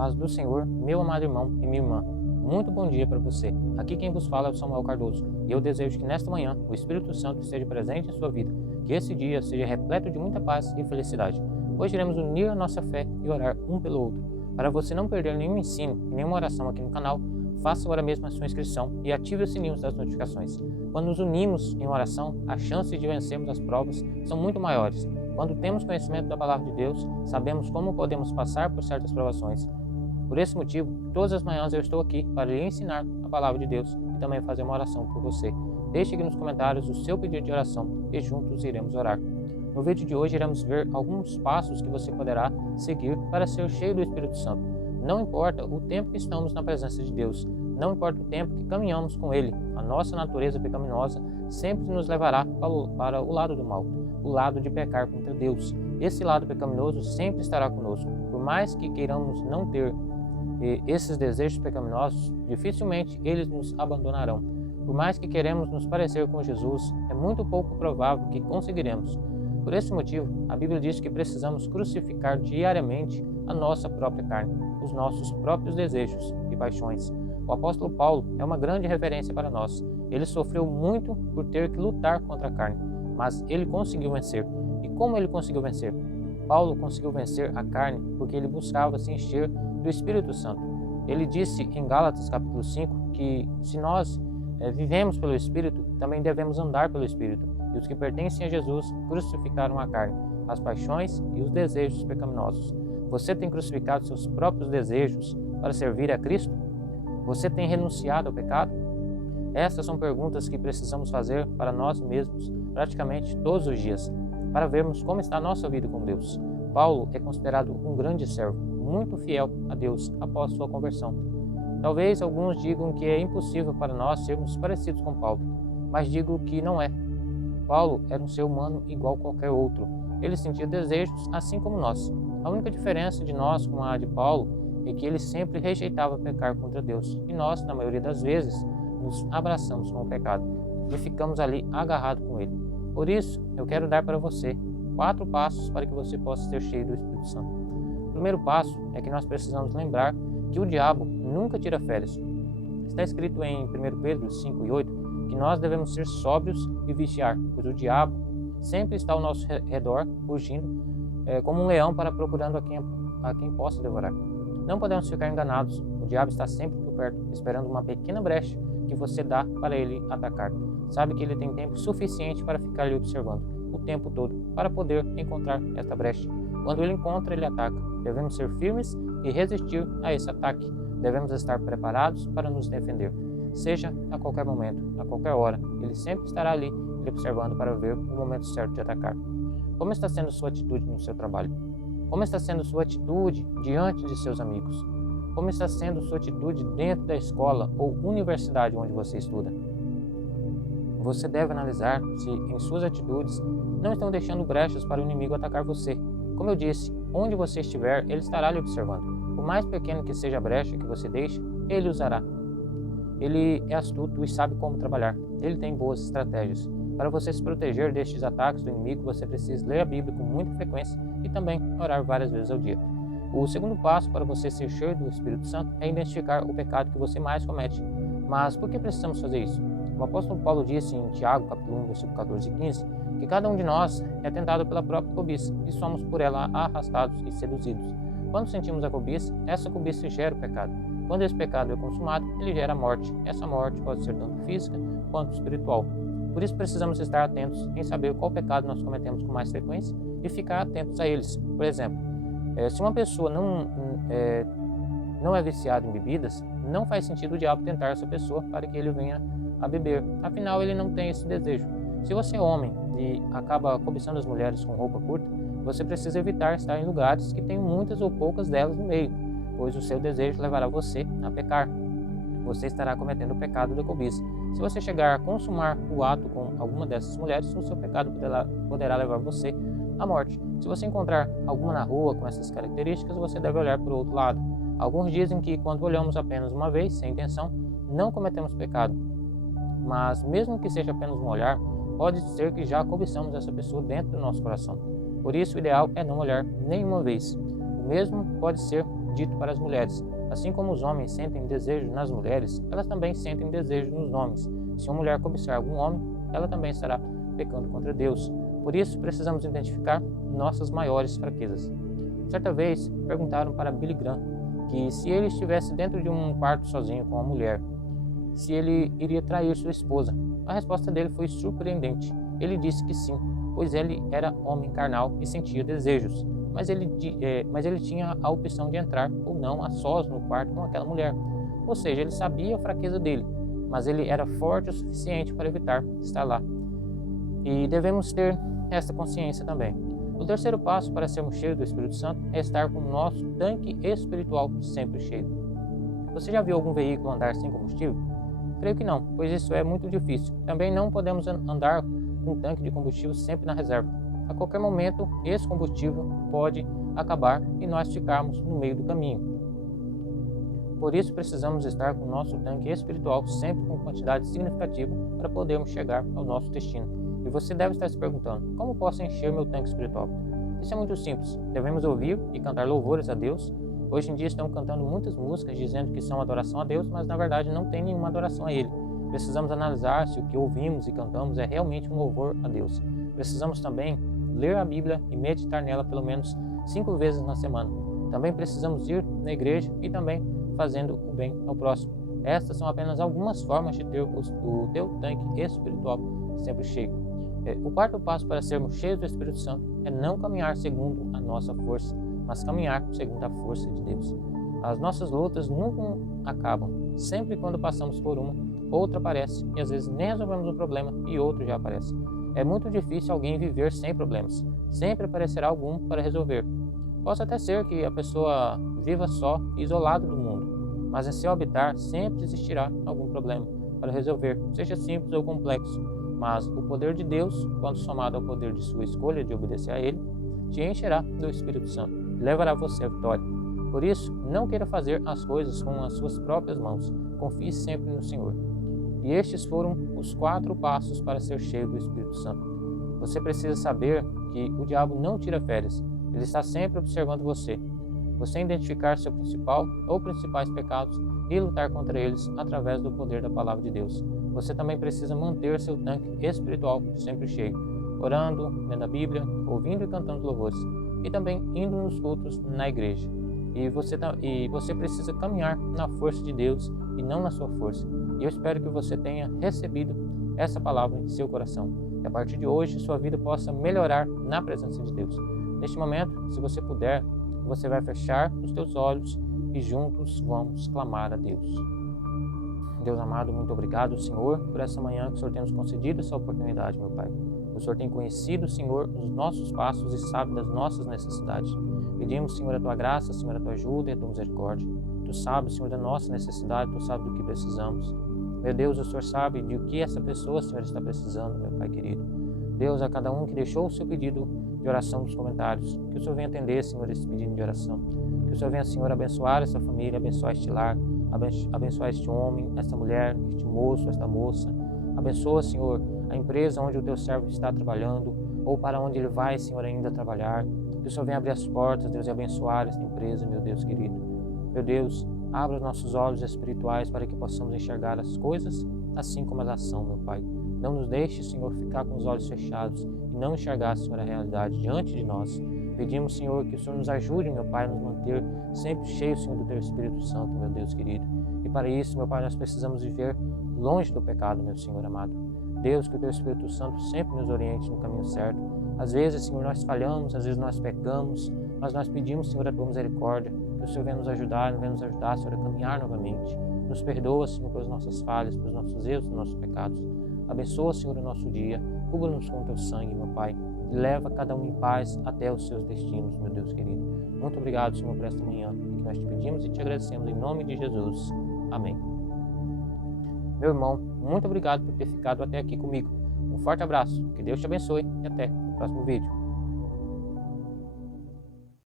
paz do Senhor, meu amado irmão e minha irmã. Muito bom dia para você. Aqui quem vos fala é o Samuel Cardoso e eu desejo que nesta manhã o Espírito Santo esteja presente em sua vida, que esse dia seja repleto de muita paz e felicidade. Hoje iremos unir a nossa fé e orar um pelo outro. Para você não perder nenhum ensino e nenhuma oração aqui no canal, faça agora mesmo a sua inscrição e ative os sininhos das notificações. Quando nos unimos em oração, as chances de vencermos as provas são muito maiores. Quando temos conhecimento da palavra de Deus, sabemos como podemos passar por certas provações. Por esse motivo, todas as manhãs eu estou aqui para lhe ensinar a palavra de Deus e também fazer uma oração por você. Deixe aqui nos comentários o seu pedido de oração e juntos iremos orar. No vídeo de hoje iremos ver alguns passos que você poderá seguir para ser cheio do Espírito Santo. Não importa o tempo que estamos na presença de Deus, não importa o tempo que caminhamos com Ele, a nossa natureza pecaminosa sempre nos levará para o lado do mal, o lado de pecar contra Deus. Esse lado pecaminoso sempre estará conosco. Por mais que queiramos não ter esses desejos pecaminosos, dificilmente eles nos abandonarão. Por mais que queremos nos parecer com Jesus, é muito pouco provável que conseguiremos. Por esse motivo, a Bíblia diz que precisamos crucificar diariamente a nossa própria carne, os nossos próprios desejos e paixões. O apóstolo Paulo é uma grande referência para nós. Ele sofreu muito por ter que lutar contra a carne, mas ele conseguiu vencer. E como ele conseguiu vencer? Paulo conseguiu vencer a carne porque ele buscava se encher do Espírito Santo. Ele disse em Gálatas capítulo 5 que se nós vivemos pelo Espírito, também devemos andar pelo Espírito. E os que pertencem a Jesus crucificaram a carne, as paixões e os desejos pecaminosos. Você tem crucificado seus próprios desejos para servir a Cristo? Você tem renunciado ao pecado? Essas são perguntas que precisamos fazer para nós mesmos praticamente todos os dias, para vermos como está a nossa vida com Deus. Paulo é considerado um grande servo, muito fiel a Deus após sua conversão. Talvez alguns digam que é impossível para nós sermos parecidos com Paulo, mas digo que não é. Paulo era um ser humano igual a qualquer outro. Ele sentia desejos assim como nós. A única diferença de nós com a de Paulo é que ele sempre rejeitava pecar contra Deus, e nós, na maioria das vezes, nos abraçamos com o pecado e ficamos ali agarrados com ele. Por isso, eu quero dar para você 4 passos para que você possa ser cheio do Espírito Santo. O primeiro passo é que nós precisamos lembrar que o diabo nunca tira férias. Está escrito em 1 Pedro 5 e 8 que nós devemos ser sóbrios e vigiar, pois o diabo sempre está ao nosso redor, fugindo, como um leão procurando a quem possa devorar. Não podemos ficar enganados. O diabo está sempre por perto, esperando uma pequena brecha que você dá para ele atacar. Sabe que ele tem tempo suficiente para ficar lhe observando o tempo todo, para poder encontrar esta brecha. Quando ele encontra, ele ataca. Devemos ser firmes e resistir a esse ataque. Devemos estar preparados para nos defender. Seja a qualquer momento, a qualquer hora, ele sempre estará ali lhe observando para ver o momento certo de atacar. Como está sendo sua atitude no seu trabalho? Como está sendo sua atitude diante de seus amigos? Como está sendo sua atitude dentro da escola ou universidade onde você estuda? Você deve analisar se em suas atitudes não estão deixando brechas para o inimigo atacar você. Como eu disse, onde você estiver, ele estará lhe observando. Por mais pequeno que seja a brecha que você deixe, ele usará. Ele é astuto e sabe como trabalhar. Ele tem boas estratégias. Para você se proteger destes ataques do inimigo, você precisa ler a Bíblia com muita frequência e também orar várias vezes ao dia. O segundo passo para você ser cheio do Espírito Santo é identificar o pecado que você mais comete. Mas por que precisamos fazer isso? O apóstolo Paulo disse em Tiago, capítulo 1, versículo 14 e 15, que cada um de nós é tentado pela própria cobiça e somos por ela arrastados e seduzidos. Quando sentimos a cobiça, essa cobiça gera o pecado. Quando esse pecado é consumado, ele gera a morte. Essa morte pode ser tanto física quanto espiritual. Por isso precisamos estar atentos em saber qual pecado nós cometemos com mais frequência e ficar atentos a eles. Por exemplo, se uma pessoa não é viciada em bebidas, não faz sentido o diabo tentar essa pessoa para que ele venha a beber. Afinal, ele não tem esse desejo. Se você é homem e acaba cobiçando as mulheres com roupa curta, você precisa evitar estar em lugares que tenham muitas ou poucas delas no meio, pois o seu desejo levará você a pecar. Você estará cometendo o pecado da cobiça. Se você chegar a consumar o ato com alguma dessas mulheres, o seu pecado poderá levar você à morte. Se você encontrar alguma na rua com essas características, você deve olhar para o outro lado. Alguns dizem que quando olhamos apenas uma vez, sem intenção, não cometemos pecado. Mas mesmo que seja apenas um olhar, pode ser que já cobiçamos essa pessoa dentro do nosso coração. Por isso, o ideal é não olhar nenhuma vez. O mesmo pode ser dito para as mulheres. Assim como os homens sentem desejo nas mulheres, elas também sentem desejo nos homens. Se uma mulher cobiçar algum homem, ela também estará pecando contra Deus. Por isso, precisamos identificar nossas maiores fraquezas. Certa vez, perguntaram para Billy Graham que se ele estivesse dentro de um quarto sozinho com uma mulher, se ele iria trair sua esposa. A resposta dele foi surpreendente. Ele disse que sim, pois ele era homem carnal e sentia desejos, mas ele tinha a opção de entrar ou não a sós no quarto com aquela mulher. Ou seja, ele sabia a fraqueza dele, mas ele era forte o suficiente para evitar estar lá. E devemos ter esta consciência também. O terceiro passo para sermos cheios do Espírito Santo é estar com o nosso tanque espiritual sempre cheio. Você já viu algum veículo andar sem combustível? Creio que não, pois isso é muito difícil. Também não podemos andar com um tanque de combustível sempre na reserva. A qualquer momento, esse combustível pode acabar e nós ficarmos no meio do caminho. Por isso, precisamos estar com o nosso tanque espiritual sempre com quantidade significativa para podermos chegar ao nosso destino. E você deve estar se perguntando, como posso encher meu tanque espiritual? Isso é muito simples. Devemos ouvir e cantar louvores a Deus. Hoje em dia estão cantando muitas músicas dizendo que são adoração a Deus, mas na verdade não tem nenhuma adoração a Ele. Precisamos analisar se o que ouvimos e cantamos é realmente um louvor a Deus. Precisamos também ler a Bíblia e meditar nela pelo menos 5 vezes na semana. Também precisamos ir na igreja e também fazendo o bem ao próximo. Estas são apenas algumas formas de ter o teu tanque espiritual sempre cheio. O quarto passo para sermos cheios do Espírito Santo é não caminhar segundo a nossa força, mas caminhar segundo a força de Deus. As nossas lutas nunca acabam. Sempre quando passamos por uma, outra aparece e às vezes nem resolvemos um problema e outro já aparece. É muito difícil alguém viver sem problemas. Sempre aparecerá algum para resolver. Pode até ser que a pessoa viva só, isolado do mundo, mas em seu habitar sempre existirá algum problema para resolver, seja simples ou complexo. Mas o poder de Deus, quando somado ao poder de sua escolha de obedecer a Ele, te encherá do Espírito Santo e levará você à vitória. Por isso, não queira fazer as coisas com as suas próprias mãos. Confie sempre no Senhor. E estes foram os 4 passos para ser cheio do Espírito Santo. Você precisa saber que o diabo não tira férias. Ele está sempre observando você. Você identificar seu principal ou principais pecados e lutar contra eles através do poder da palavra de Deus. Você também precisa manter seu tanque espiritual sempre cheio, orando, lendo a Bíblia, ouvindo e cantando louvores, e também indo nos cultos na igreja. E você precisa caminhar na força de Deus e não na sua força. E eu espero que você tenha recebido essa palavra em seu coração. E a partir de hoje, sua vida possa melhorar na presença de Deus. Neste momento, se você puder, você vai fechar os teus olhos e juntos vamos clamar a Deus. Deus amado, muito obrigado, Senhor, por essa manhã que o Senhor tem nos concedido essa oportunidade, meu Pai. O Senhor tem conhecido, Senhor, os nossos passos e sabe das nossas necessidades. Pedimos, Senhor, a Tua graça, Senhor, a Tua ajuda e a Tua misericórdia. Tu sabes, Senhor, da nossa necessidade, Tu sabes do que precisamos. Meu Deus, o Senhor sabe de o que essa pessoa, Senhor, está precisando, meu Pai querido. Deus, a cada um que deixou o seu pedido de oração nos comentários, que o Senhor venha atender, Senhor, esse pedido de oração. Que o Senhor venha, Senhor, abençoar essa família, abençoar este lar, abençoar este homem, esta mulher, este moço, esta moça. Abençoa, Senhor, a empresa onde o Teu servo está trabalhando, ou para onde ele vai, Senhor, ainda trabalhar. Que o Senhor venha abrir as portas, Deus, e abençoar esta empresa, meu Deus querido. Meu Deus, abra os nossos olhos espirituais para que possamos enxergar as coisas assim como elas são, meu Pai. Não nos deixe, Senhor, ficar com os olhos fechados e não enxergar, Senhor, a realidade diante de nós. Pedimos, Senhor, que o Senhor nos ajude, meu Pai, a nos manter sempre cheios, Senhor, do Teu Espírito Santo, meu Deus querido. E para isso, meu Pai, nós precisamos viver longe do pecado, meu Senhor amado. Deus, que o Teu Espírito Santo sempre nos oriente no caminho certo. Às vezes, Senhor, nós falhamos, às vezes nós pecamos, mas nós pedimos, Senhor, a Tua misericórdia, que o Senhor venha nos ajudar, Senhor, a caminhar novamente. Nos perdoa, Senhor, pelas nossas falhas, pelos nossos erros, pelos nossos pecados. Abençoa, Senhor, o nosso dia, cubra-nos com o Teu sangue, meu Pai, e leva cada um em paz até os seus destinos, meu Deus querido. Muito obrigado, Senhor, por esta manhã, que nós te pedimos e te agradecemos em nome de Jesus. Amém. Meu irmão, muito obrigado por ter ficado até aqui comigo. Um forte abraço, que Deus te abençoe e até o próximo vídeo.